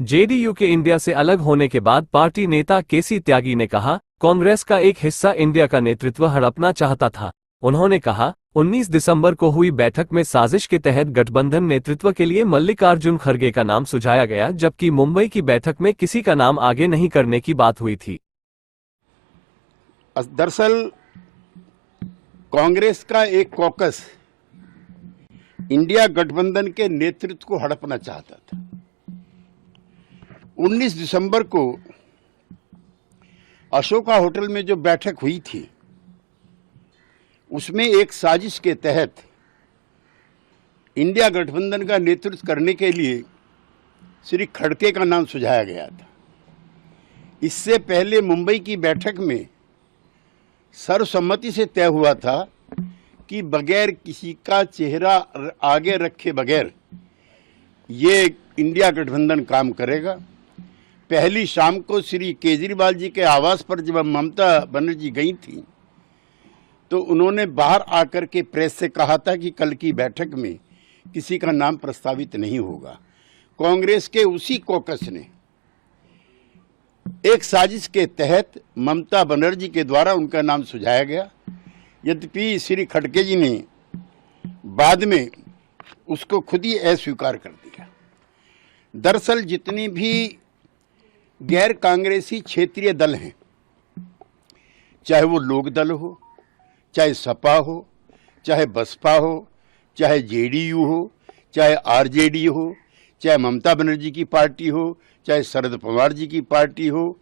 JDU के India से अलग होने के बाद पार्टी नेता केसी त्यागी ने कहा, कांग्रेस का एक हिस्सा इंडिया का नेतृत्व हड़पना चाहता था। उन्होंने कहा, 19 दिसंबर को हुई बैठक में साजिश के तहत गठबंधन नेतृत्व के लिए मल्लिकार्जुन खड़गे का नाम सुझाया गया, जबकि मुंबई की बैठक में किसी का नाम आगे नहीं करने की बात हुई थी। दरअसल कांग्रेस का एक कॉकस इंडिया गठबंधन के नेतृत्व को हड़पना चाहता था। 19 दिसंबर को अशोका होटल में जो बैठक हुई थी, उसमें एक साजिश के तहत इंडिया गठबंधन का नेतृत्व करने के लिए श्री खड़गे का नाम सुझाया गया था। इससे पहले मुंबई की बैठक में सर्वसम्मति से तय हुआ था कि बगैर किसी का चेहरा आगे रखे बगैर ये इंडिया गठबंधन काम करेगा। पहली शाम को श्री केजरीवाल जी के आवास पर जब ममता बनर्जी गई थी, तो उन्होंने बाहर आकर के प्रेस से कहा था कि कल की बैठक में किसी का नाम प्रस्तावित नहीं होगा। कांग्रेस के उसी कॉकस ने एक साजिश के तहत ममता बनर्जी के द्वारा उनका नाम सुझाया गया। यद्यपि श्री खड़गे जी ने बाद में उसको खुद ही अस्वीकार कर दिया। दरअसल जितनी भी गैर कांग्रेसी क्षेत्रीय दल हैं, चाहे वो लोक दल हो, चाहे सपा हो, चाहे बसपा हो, चाहे जेडीयू हो, चाहे आरजेडी हो, चाहे ममता बनर्जी की पार्टी हो, चाहे शरद पवार जी की पार्टी हो,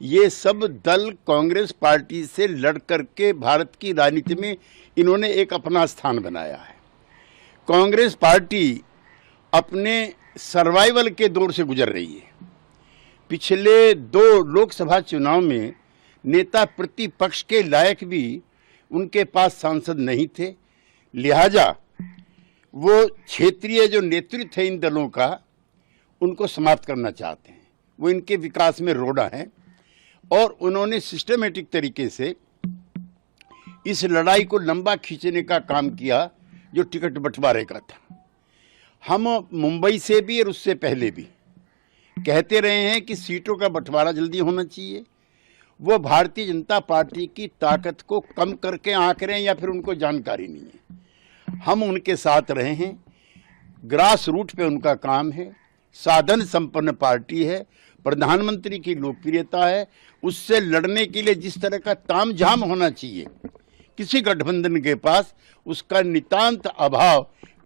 ये सब दल कांग्रेस पार्टी से लड़ करके भारत की राजनीति में इन्होंने एक अपना स्थान बनाया है। कांग्रेस पार्टी अपने सर्वाइवल के दौर से गुजर रही है। पिछले 2 लोकसभा चुनाव में नेता प्रतिपक्ष के लायक भी उनके पास सांसद नहीं थे, लिहाजा वो क्षेत्रीय जो नेतृत्व है इन दलों का, उनको समाप्त करना चाहते हैं। वो इनके विकास में रोड़ा है और उन्होंने सिस्टमेटिक तरीके से इस लड़ाई को लंबा खींचने का काम किया जो टिकट बंटवारे का था। हम मुंबई से भी और उससे पहले भी कहते रहे हैं कि सीटों का बंटवारा जल्दी होना चाहिए। वो भारतीय जनता पार्टी की ताकत को कम करके आंक रहे हैं या फिर उनको जानकारी नहीं है। हम उनके साथ रहे हैं, ग्रास रूट पे उनका काम है, साधन संपन्न पार्टी है, प्रधानमंत्री की लोकप्रियता है। उससे लड़ने के लिए जिस तरह का तामझाम होना चाहिए किसी गठबंधन के पास, उसका नितांत अभाव